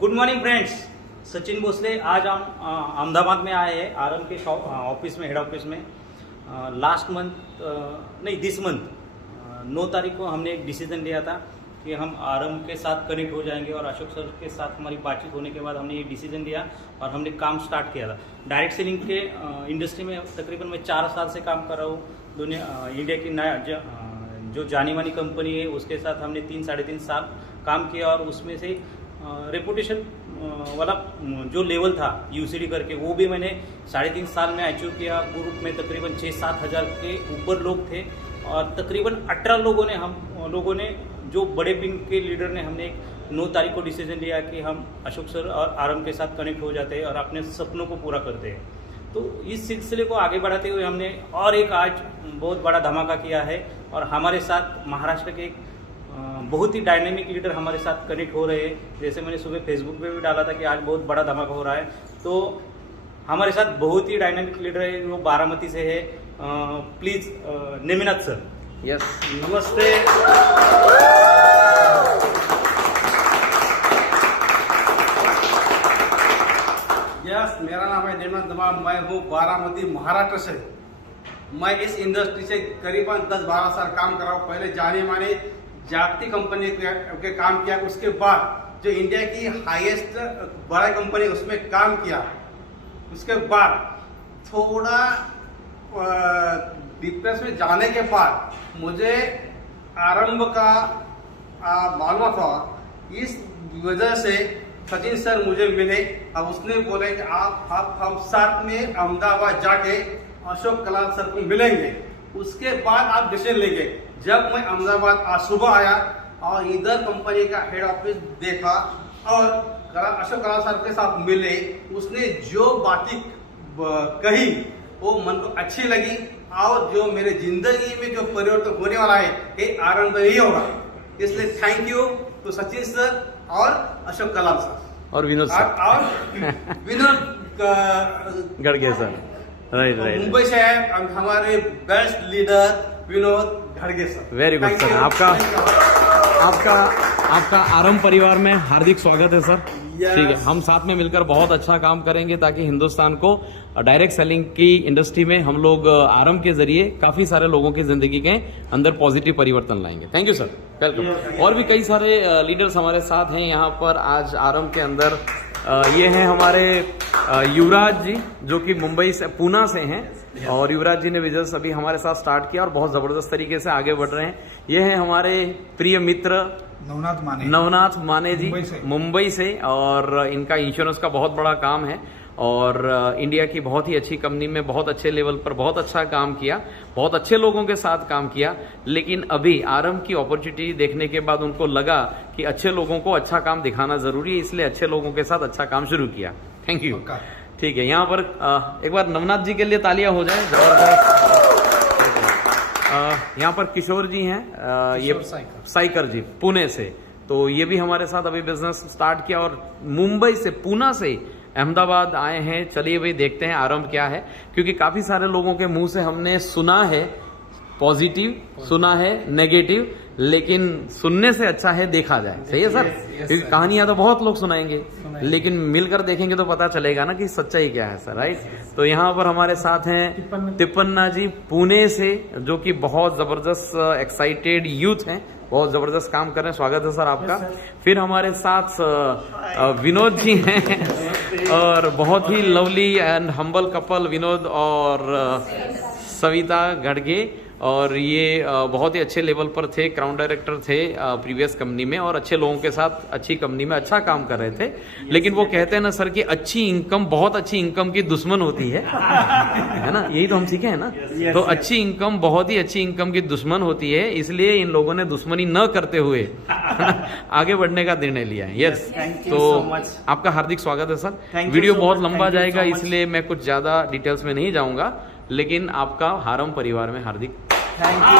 Good morning friends, Sachin Bhosale. आज हम अहमदाबाद में आए हैं आरएम के ऑफिस में, हेड ऑफिस में। लास्ट मंथ नहीं, दिस मंथ 9 तारीख को हमने एक डिसीजन लिया था कि हम आरएम के साथ कनेक्ट हो जाएंगे और अशोक सर के साथ हमारी बातचीत होने के बाद हमने ये डिसीजन लिया और हमने काम स्टार्ट किया था। डायरेक्ट सेलिंग के इंडस्ट्री में तकरीबन मैं 4 साल से काम कर रहा हूँ। दुनिया इंडिया की जो जानी मानी कंपनी है उसके साथ हमने 3-3.5 साल काम किया और उसमें से रेपुटेशन वाला जो लेवल था यूसीडी करके वो भी मैंने 3.5 साल में अचीव किया। ग्रुप में तकरीबन 6-7 हज़ार के ऊपर लोग थे और तकरीबन 18 लोगों ने जो बड़े विंग के लीडर ने हमने 9 तारीख को डिसीजन लिया कि हम अशोक सर और आरएम के साथ कनेक्ट हो जाते हैं और अपने सपनों को पूरा करते हैं। तो इस सिलसिले को आगे बढ़ाते हुए हमने और एक आज बहुत बड़ा धमाका किया है और हमारे साथ महाराष्ट्र के बहुत ही डायनेमिक लीडर हमारे साथ कनेक्ट हो रहे हैं। जैसे मैंने सुबह फेसबुक पे भी डाला था कि आज बहुत बड़ा धमाका हो रहा है, तो हमारे साथ बहुत ही डायनेमिक लीडर है जो बारामती से है। Please Neminath sir. यस, नमस्ते। यस, मेरा नाम है नेमिनाथ धमाल। मैं हूँ बारामती, महाराष्ट्र से। मैं इस इंडस्ट्री से करीबन 10-12 साल काम कर रहा हूँ। पहले जाने माने जागतिक कंपनी के काम किया, उसके बाद जो इंडिया की हाईएस्ट बड़ा कंपनी उसमें काम किया। उसके बाद थोड़ा डिफरेंस में जाने के बाद मुझे आरंभ का मालूम हुआ। इस वजह से सचिन सर मुझे मिले और उसने बोले कि आप हम साथ में अहमदाबाद जाके अशोक कलाल सर को मिलेंगे, उसके बाद आप डिसीजन लेंगे। जब मैं अहमदाबाद आज सुबह आया और इधर कंपनी का हेड ऑफिस देखा और अशोक कलाल सर के साथ मिले, उसने जो बातें कही वो मन को अच्छी लगी और जो मेरे जिंदगी में जो परिवर्तन होने वाला है ये आरंभ ही होगा। इसलिए थैंक यू तो सचिन सर और अशोक कलाल सर और विनोद सर और विनोद गड़गे सर। राइट। मुंबई से है हमारे बेस्ट लीडर विनोद घड़गे सर। Very good sir. आपका आरएम परिवार में हार्दिक स्वागत है सर। ठीक है, हम साथ में मिलकर बहुत अच्छा काम करेंगे ताकि हिंदुस्तान को डायरेक्ट सेलिंग की इंडस्ट्री में हम लोग आरएम के जरिए काफी सारे लोगों की जिंदगी के अंदर पॉजिटिव परिवर्तन लाएंगे। Thank you sir, welcome. और भी कई सारे लीडर्स हमारे साथ हैं यहाँ पर आज आरएम के अंदर। ये हैं हमारे युवराज जी जो कि मुंबई से, पूना से हैं और युवराज जी ने बिजनेस अभी हमारे साथ स्टार्ट किया और बहुत जबरदस्त तरीके से आगे बढ़ रहे हैं। ये हैं हमारे प्रिय मित्र नवनाथ माने जी मुंबई से और इनका इंश्योरेंस का बहुत बड़ा काम है और इंडिया की बहुत ही अच्छी कंपनी में बहुत अच्छे लेवल पर बहुत अच्छा काम किया, बहुत अच्छे लोगों के साथ काम किया। लेकिन अभी आरएम की अपॉर्चुनिटी देखने के बाद उनको लगा कि अच्छे लोगों को अच्छा काम दिखाना जरूरी है, इसलिए अच्छे लोगों के साथ अच्छा काम शुरू किया। Thank you. ठीक है, यहाँ पर एक बार नवनाथ जी के लिए तालियां हो जाए जबरदस्त। यहाँ पर किशोर जी हैं, ये साइकर जी पुणे से, तो ये भी हमारे साथ अभी बिजनेस स्टार्ट किया और मुंबई से, पूना से अहमदाबाद आए हैं। चलिए भाई देखते हैं आरएम क्या है, क्योंकि काफी सारे लोगों के मुंह से हमने सुना है पॉजिटिव, सुना है नेगेटिव, लेकिन सुनने से अच्छा है देखा जाए। सही है सर, क्योंकि कहानियां तो बहुत लोग सुनाएंगे लेकिन मिलकर देखेंगे तो पता चलेगा ना कि सच्चाई क्या है सर। राइट। तो यहाँ पर हमारे साथ हैं तिप्पन्ना जी पुणे से, जो कि बहुत जबरदस्त एक्साइटेड यूथ हैं, बहुत जबरदस्त काम कर रहे हैं। स्वागत है सर आपका। फिर हमारे साथ विनोद जी हैं और बहुत ही lovely and humble couple Vinod और सविता घड़गे, और ये बहुत ही अच्छे लेवल पर थे, क्राउन डायरेक्टर थे प्रीवियस कंपनी में और अच्छे लोगों के साथ अच्छी कंपनी में अच्छा काम कर रहे थे। लेकिन वो कहते हैं ना सर कि अच्छी इनकम, बहुत अच्छी इनकम की दुश्मन होती है ना, यही तो हम सीखे हैं ना। तो अच्छी इनकम, बहुत ही अच्छी इनकम की दुश्मन होती है, इसलिए इन लोगों ने दुश्मनी न करते हुए आगे बढ़ने का निर्णय लिया है। यस, तो आपका हार्दिक स्वागत है सर। वीडियो बहुत लंबा जाएगा इसलिए मैं कुछ ज्यादा डिटेल्स में नहीं जाऊंगा, लेकिन आपका आरएम परिवार में हार्दिक थैंक यू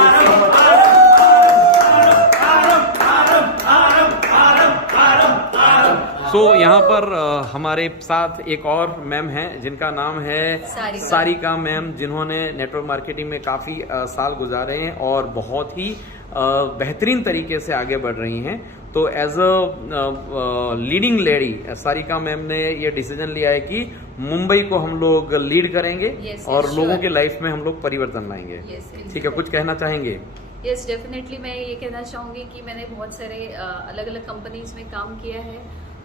सो मच। यहाँ पर हमारे साथ एक और मैम हैं जिनका नाम है सारिका मैम, जिन्होंने नेटवर्क मार्केटिंग में काफी साल गुजारे हैं और बहुत ही बेहतरीन तरीके से आगे बढ़ रही हैं। तो as a leading lady Sarika ma'am ने ये डिसीजन लिया है कि मुंबई को हम लोग लीड करेंगे और लोगों के लाइफ में हम लोग परिवर्तन लाएंगे। ठीक है, कुछ कहना चाहेंगे? यस, डेफिनेटली मैं ये कहना चाहूँगी कि मैंने बहुत सारे अलग अलग कंपनीज में काम किया है,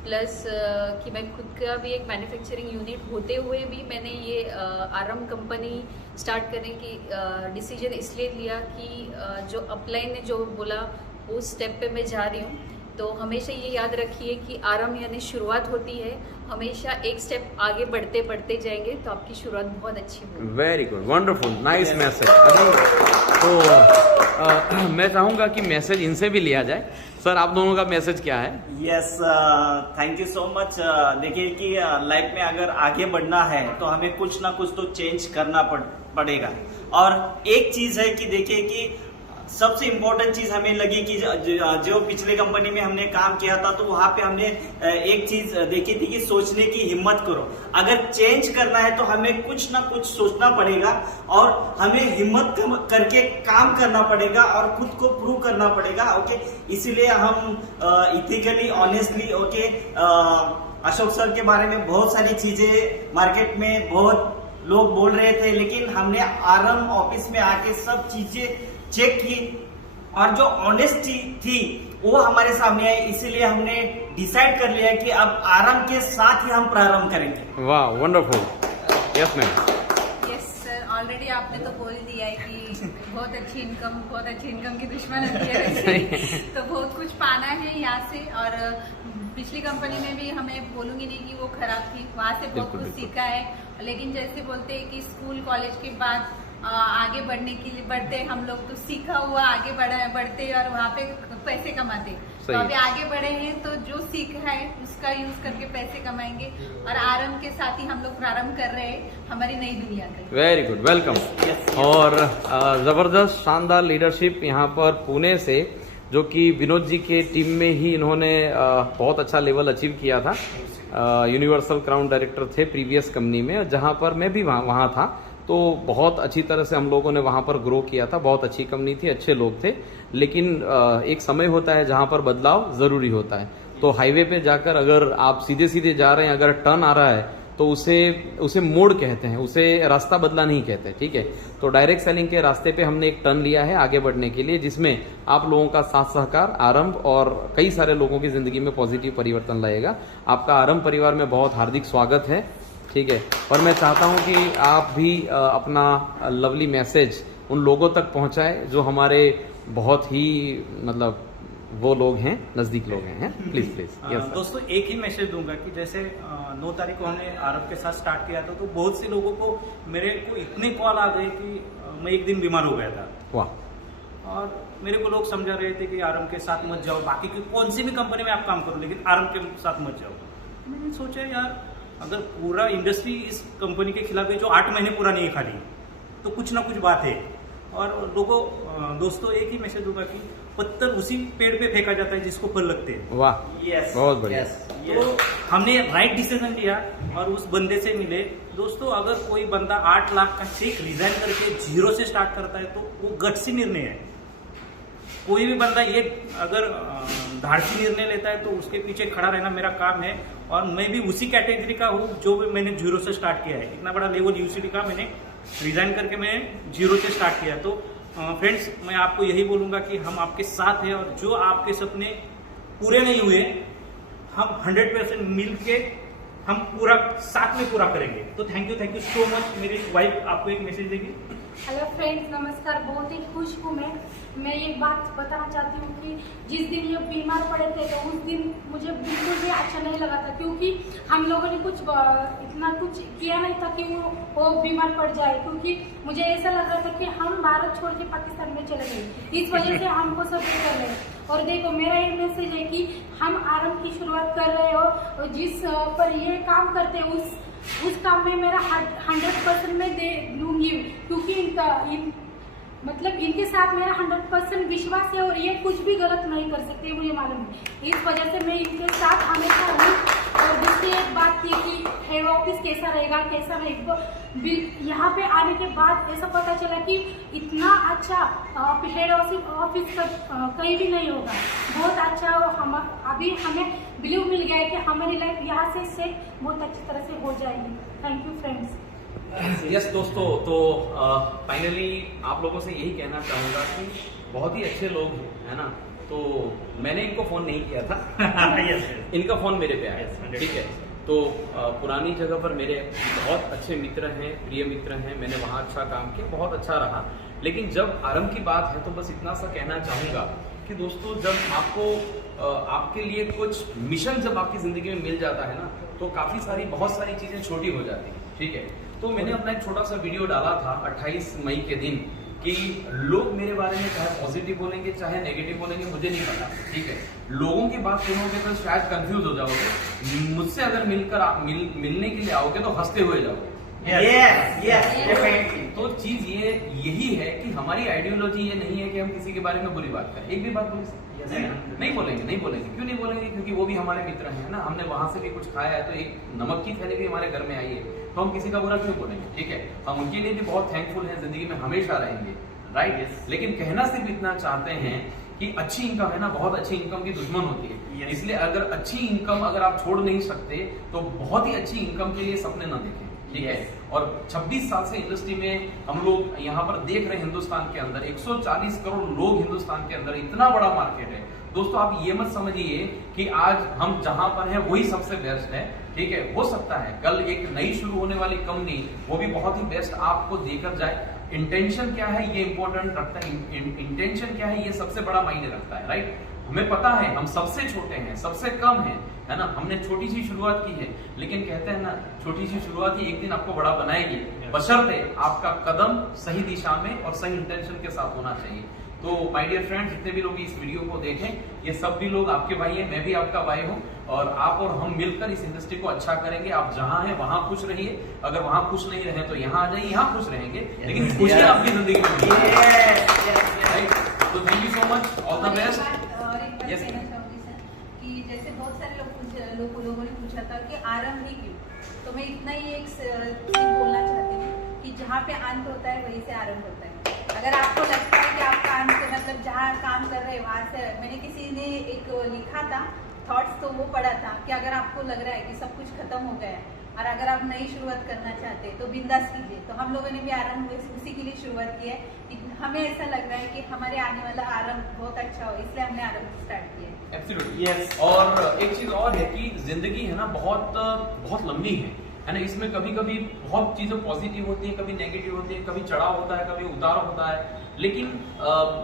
प्लस कि मैं खुद का भी एक मैन्युफैक्चरिंग यूनिट होते हुए भी मैंने ये आरम कंपनी स्टार्ट करने की डिसीजन इसलिए लिया कि जो अपलाइन ने जो बोला उस स्टेप पे मैं जा रही हूँ। तो हमेशा ये याद रखिए कि आरम यानी शुरुआत होती है, हमेशा एक स्टेप आगे बढ़ते बढ़ते जाएंगे तो आपकी शुरुआत बहुत अच्छी होगी। Very good, wonderful, nice message. तो मैं चाहूंगा कि मैसेज इनसे भी लिया जाए। सर, आप दोनों का मैसेज क्या है? Yes, thank you so much. देखिए कि लाइफ में अगर आगे बढ़ना है तो हमें कुछ ना कुछ तो चेंज करना पड़ेगा। और एक चीज है कि देखिए कि सबसे इम्पोर्टेंट चीज हमें लगी कि जो पिछले कंपनी में हमने काम किया था तो वहां पे हमने एक चीज देखी थी कि सोचने की हिम्मत करो। अगर चेंज करना है तो हमें कुछ ना कुछ सोचना पड़ेगा और हमें हिम्मत करके काम करना पड़ेगा और खुद को प्रूव करना पड़ेगा। ओके, इसीलिए हम ethically, honestly, okay, Ashok sir के बारे में बहुत सारी चीजें मार्केट में बहुत लोग बोल रहे थे, लेकिन हमने आरम ऑफिस में आके सब चीजें चेक की और जो ऑनेस्टी थी वो हमारे सामने आई। इसीलिए हमने डिसाइड कर लिया कि अब आरम के साथ ही हम प्रारंभ करेंगे। वाह, wonderful. Yes ma'am. Yes sir, already आपने तो बोल दिया है कि बहुत अच्छी इनकम की दुश्मन होती है वैसे। तो बहुत कुछ पाना है यहाँ से। और पिछली कंपनी में भी हमें बोलूंगी नहीं कि वो खराब थी, वहाँ से बहुत कुछ सीखा है। लेकिन जैसे बोलते हैं कि स्कूल कॉलेज के बाद आगे बढ़ने के लिए बढ़ते हम लोग, तो सीखा हुआ आगे बढ़ते और वहाँ पे पैसे कमाते। तो अभी आगे बढ़े हैं तो जो सीखा है उसका यूज करके पैसे कमाएंगे और आरम के साथ ही हम लोग प्रारंभ कर रहे हैं हमारी नई दुनिया का। Very good, welcome. और जबरदस्त शानदार लीडरशिप यहाँ पर पुणे से, जो कि विनोद जी के टीम में ही इन्होंने बहुत अच्छा लेवल अचीव किया था। यूनिवर्सल क्राउन डायरेक्टर थे प्रीवियस कंपनी में, जहाँ पर मैं भी वहाँ था। तो बहुत अच्छी तरह से हम लोगों ने वहाँ पर ग्रो किया था। बहुत अच्छी कंपनी थी, अच्छे लोग थे, लेकिन एक समय होता है जहाँ पर बदलाव जरूरी होता है। तो हाईवे पे जाकर अगर आप सीधे सीधे जा रहे हैं, अगर टर्न आ रहा है तो उसे मोड़ कहते हैं, उसे रास्ता बदला नहीं कहते। ठीक है, तो डायरेक्ट सेलिंग के रास्ते पे हमने एक टर्न लिया है आगे बढ़ने के लिए, जिसमें आप लोगों का साथ सहकार, आरंभ और कई सारे लोगों की जिंदगी में पॉजिटिव परिवर्तन लाएगा। आपका आरंभ परिवार में बहुत हार्दिक स्वागत है। ठीक है, और मैं चाहता हूं कि आप भी अपना लवली मैसेज उन लोगों तक पहुंचाएं जो हमारे बहुत ही मतलब वो लोग हैं, नजदीक लोग हैं। Please please. दोस्तों, एक ही मैसेज दूंगा कि जैसे 9 तारीख को हमने आरब के साथ स्टार्ट किया था तो बहुत से लोगों को मेरे को इतने कॉल आ गए कि मैं एक दिन बीमार हो गया था। वाह। और मेरे को लोग समझा रहे थे कि आरब के साथ मत जाओ, बाकी की कौन सी भी कंपनी में आप काम करो लेकिन आरब के साथ मत जाओ। मैंने सोचा यार, अगर पूरा इंडस्ट्री इस कंपनी के खिलाफ है जो 8 महीने पूरा नहीं खाली, तो कुछ ना कुछ बात है। और दोस्तों, एक ही मैसेज होगा कि पत्थर उसी पेड़ पे फेंका जाता है जिसको फल लगते हैं। वाह, बहुत बढ़िया। तो हमने राइट डिसीजन लिया और उस बंदे से मिले। दोस्तों, अगर कोई बंदा 8 लाख का चेक रिजाइन करके 0 से स्टार्ट करता है तो वो गट्सी निर्णय है। कोई भी बंदा ये अगर धाड़सी निर्णय लेता है तो उसके पीछे खड़ा रहना मेरा काम है। और मैं भी उसी कैटेगरी का हूँ जो भी मैंने 0 से स्टार्ट किया है। इतना बड़ा लेवल यूसीडी का मैंने रिजाइन करके मैंने 0 से स्टार्ट किया। तो फ्रेंड्स, मैं आपको यही बोलूंगा कि हम आपके साथ हैं और जो आपके सपने पूरे नहीं हुए हम 100% मिल के हम पूरा साथ में पूरा करेंगे। तो थैंक यू सो मच। मेरी वाइफ आपको एक मैसेज देगी। हेलो फ्रेंड्स, नमस्कार। बहुत ही खुश हूँ मैं एक बात बताना चाहती हूँ कि जिस दिन ये बीमार पड़े थे तो उस दिन मुझे बिल्कुल भी अच्छा नहीं लगा था, क्योंकि हम लोगों ने इतना कुछ किया नहीं था कि वो बीमार पड़ जाए। क्योंकि मुझे ऐसा लग रहा था कि हम भारत छोड़ के पाकिस्तान में चले गए, इस वजह से हमको सब कर रहे हैं। और देखो, मेरा ये मैसेज है कि हम आरंभ की शुरुआत कर रहे हो और जिस पर ये काम करते हैं उस काम में मेरा 100% मैं दे दूंगी, क्योंकि इनके साथ मेरा 100% विश्वास है और ये कुछ भी गलत नहीं कर सकते, मुझे मालूम है। इस वजह से मैं इनके साथ हमेशा हूँ। और दूसरी एक बात थी कि हेड ऑफिस कैसा रहेगा कैसा नहीं। यहाँ पे आने के बाद ऐसा पता चला कि इतना अच्छा हेड ऑफिस कहीं भी नहीं होगा, बहुत अच्छा। हम अभी हमें बिलीव मिल गया है कि हमारी लाइफ यहाँ से सेट बहुत अच्छी तरह से हो जाएगी। Thank you friends. यस दोस्तों, तो फाइनली आप लोगों से यही कहना चाहूँगा कि बहुत ही अच्छे लोग हैं, है ना। तो मैंने इनको फ़ोन नहीं किया था इनका फ़ोन मेरे पे आया, ठीक है। तो पुरानी जगह पर मेरे बहुत अच्छे मित्र हैं, प्रिय मित्र हैं, मैंने वहाँ अच्छा काम किया, बहुत अच्छा रहा। लेकिन जब आरंभ की बात है तो बस इतना सा कहना चाहूँगा कि दोस्तों, जब आपको आपके लिए कुछ मिशन जब आपकी ज़िंदगी में मिल जाता है ना, तो बहुत सारी चीज़ें छोटी हो जाती हैं, ठीक है। तो मैंने अपना एक छोटा सा वीडियो डाला था 28 मई के दिन कि लोग मेरे बारे में चाहे पॉजिटिव बोलेंगे चाहे नेगेटिव बोलेंगे, मुझे नहीं पता, ठीक है। लोगों की बात सुनोगे तो शायद कंफ्यूज हो जाओगे, मुझसे अगर मिलने के लिए आओगे तो हंसते हुए जाओगे। तो चीज यही है कि हमारी आइडियोलॉजी ये नहीं है कि हम किसी के बारे में बुरी बात करें। एक भी बात बोली नहीं बोलेंगे। क्यों नहीं बोलेंगे? क्योंकि वो भी हमारे मित्र हैं ना, हमने वहां से भी कुछ खाया है, तो एक नमक की थैली भी हमारे घर में आई है, तो हम किसी का बुरा क्यों बोलेंगे, ठीक है। हम उनके लिए भी बहुत थैंकफुल हैं, जिंदगी में हमेशा रहेंगे, राइट। लेकिन कहना सिर्फ इतना चाहते हैं कि अच्छी इनकम है ना, बहुत अच्छी इनकम की दुश्मन होती है। इसलिए अगर अच्छी इनकम अगर आप छोड़ नहीं सकते तो बहुत ही अच्छी इनकम के लिए सपने ना देखें, ठीक है। और 26 साल से इंडस्ट्री में हम लोग यहाँ पर देख रहे हैं, हिंदुस्तान के अंदर 140 करोड़ लोग, हिंदुस्तान के अंदर इतना बड़ा मार्केट है दोस्तों। आप ये मत समझिए कि आज हम जहां पर हैं वही सबसे बेस्ट है, ठीक है। हो सकता है कल एक नई शुरू होने वाली कंपनी वो भी बहुत ही बेस्ट आपको देकर जाए। इंटेंशन क्या है ये इंपॉर्टेंट रखता है, इंटेंशन क्या है ये सबसे बड़ा मायने रखता है, राइट। हमें पता है हम सबसे छोटे हैं, सबसे कम हैं, है ना। हमने छोटी सी शुरुआत की है, लेकिन कहते हैं ना, छोटी सी शुरुआत ही एक दिन आपको बड़ा बनाएगी, बशर्ते आपका कदम सही दिशा में और सही इंटेंशन के साथ होना चाहिए। तो माय डियर फ्रेंड्स, जितने भी लोग इस वीडियो को देखें, ये सब भी लोग आपके भाई हैं, मैं भी आपका भाई हूँ, और आप और हम मिलकर इस इंडस्ट्री को अच्छा करेंगे। आप जहां हैं वहां खुश रहिए, अगर वहां खुश नहीं रहे तो यहाँ आ जाइए, यहाँ खुश रहेंगे, लेकिन खुशियां आपकी जिंदगी में। तो thank you so much, all the best. कहना चाहूंगी सर कि जैसे बहुत सारे लोगों ने पूछा था कि आरंभ ही क्यों, तो मैं इतना ही एक चीज बोलना चाहती हूँ कि जहाँ पे अंत होता है वहीं से आरंभ होता है। अगर आपको लगता है कि आपका अंत मतलब जहाँ काम कर रहे हैं वहां से, मैंने किसी ने एक लिखा था थॉट्स, तो वो पढ़ा था कि अगर आपको लग रहा है कि सब कुछ खत्म हो गया है और अगर आप नई शुरुआत करना चाहते हैं तो बिंदास कीजिए। तो हम लोगों ने भी आरंभ उसी के लिए शुरुआत की है कि हमें ऐसा लग रहा है कि हमारे आने वाला आरंभ बहुत अच्छा हो, इसलिए हमने आरंभ स्टार्ट किया है। Absolutely yes. और एक चीज और है कि जिंदगी है ना बहुत लंबी है ना। इसमें कभी कभी बहुत चीजें पॉजिटिव होती है, कभी नेगेटिव होती है, कभी चढ़ाव होता है, कभी उतार होता है। लेकिन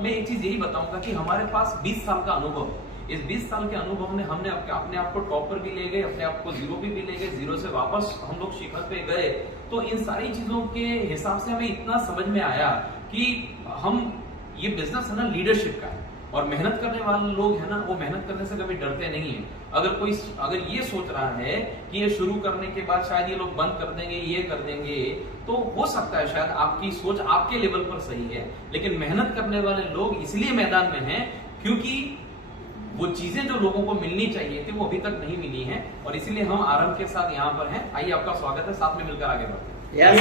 मैं एक चीज यही बताऊंगा कि हमारे पास 20 साल का अनुभव है। इस 20 साल के अनुभव में हमने अपने आप को टॉप पर भी ले गए, अपने आप को जीरो पे भी ले गए, जीरो से वापस हम लोग शिखर पे गए। तो इन सारी चीजों के हिसाब से हमें इतना समझ में आया कि हम ये बिजनेस है ना लीडरशिप का है, और मेहनत करने वाले लोग है ना, वो मेहनत करने से कभी डरते नहीं है। अगर ये सोच रहा है कि ये शुरू करने के बाद शायद ये लोग बंद कर देंगे, ये कर देंगे, तो हो सकता है शायद आपकी सोच आपके लेवल पर सही है, लेकिन मेहनत करने वाले लोग इसलिए मैदान में हैं क्योंकि वो चीजें जो लोगों को मिलनी चाहिए थी वो अभी तक नहीं मिली हैं, और इसीलिए हम आरंभ के साथ यहाँ पर हैं। आइए, आपका स्वागत है, साथ में मिलकर आगे बढ़ते हैं।